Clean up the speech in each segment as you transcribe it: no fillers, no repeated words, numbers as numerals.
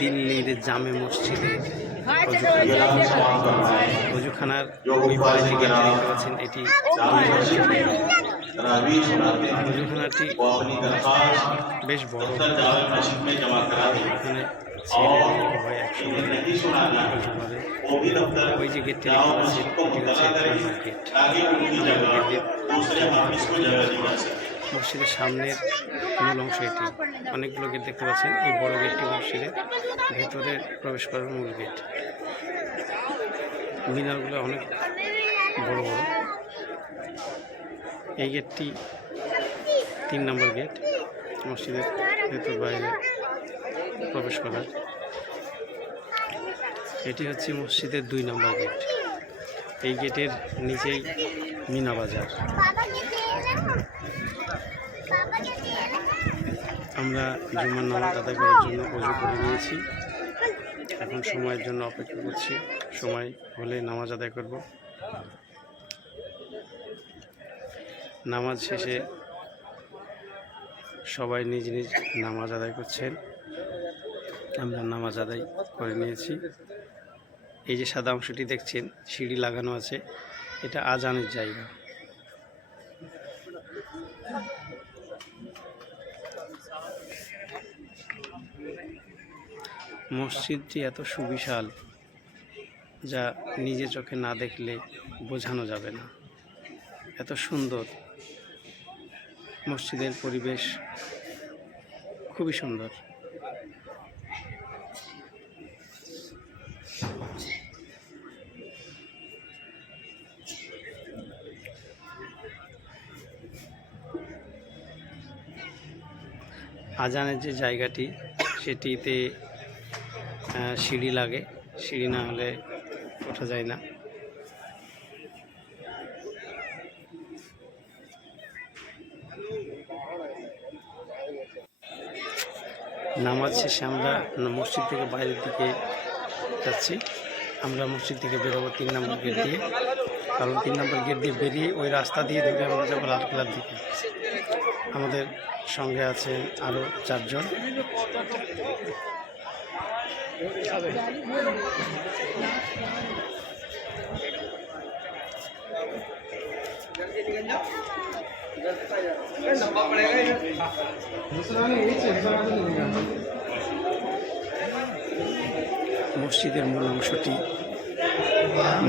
দিল্লির জামে মসজিদে অজুখানার ওই পাশে থেকে দেখতে পাচ্ছেন এটি অজুখানাটি বেশ বড়। এখানে ছেলে সবাই একসঙ্গে অজু করে। ওই যে গেটটি দেখতে পাচ্ছেন এটি হচ্ছে মসজিদের সামনের মূল অংশ এটি। অনেকগুলো গেট দেখতে পাচ্ছেন। এই বড় গেটটি মসজিদের ভেতরে প্রবেশ করার মূল গেট। মিনারগুলো অনেক বড় বড়। এই গেটটি 3 নম্বর গেট মসজিদের ভেতর বাইরে প্রবেশ করার। এটি হচ্ছে মসজিদের 2 নম্বর গেট। এই গেটের নিচেই মিনা বাজার। আমরা জুমার নামাজ আদায় করার জন্য অজু করে নিয়েছি। এখন সময়ের জন্য অপেক্ষা করছি। সময় হলে নামাজ আদায় করব। নামাজ শেষে সবাই নিজ নিজ নামাজ আদায় করছেন। আমরা নামাজ আদায় করে নিয়েছি। এই যে সাদা অংশটি দেখছেন সিঁড়ি লাগানো আছে, এটা আজানের জায়গা। মসজিদটি এত সুবিশাল যা নিজে চোখে না দেখলে বোঝানো যাবে না। এত সুন্দর মসজিদের পরিবেশ, খুবই সুন্দর। আজানের যে জায়গাটি সেটিতে সিঁড়ি লাগে, সিঁড়ি না হলে ওঠা যায় না। নামাজ শেষে আমরা মসজিদ থেকে বাইরের দিকে যাচ্ছি। আমরা মসজিদ থেকে বেরোবো 3 নম্বর গেট দিয়ে, কারণ 3 নম্বর গেট দিয়ে বেরিয়ে ওই রাস্তা দিয়ে ধরে আমরা যাবো লালকেল্লার দিকে। আমাদের সঙ্গে আছে আরও 4 জন। মসজিদের মূল অংশটি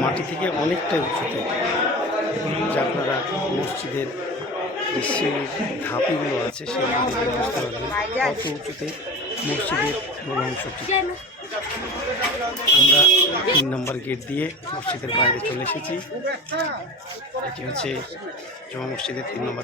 মাটি থেকে অনেকটাই উঁচুতে, যা আপনারা মসজিদের যে ধাপিগুলো আছে সেগুলো দেখে বুঝতে পারবেন কত উঁচুতে মসজিদের মূল অংশটি। আমরা 3 নম্বর গেট দিয়ে মসজিদের বাইরে চলে এসেছি। এটি হচ্ছে জমা মসজিদের 3 নম্বর।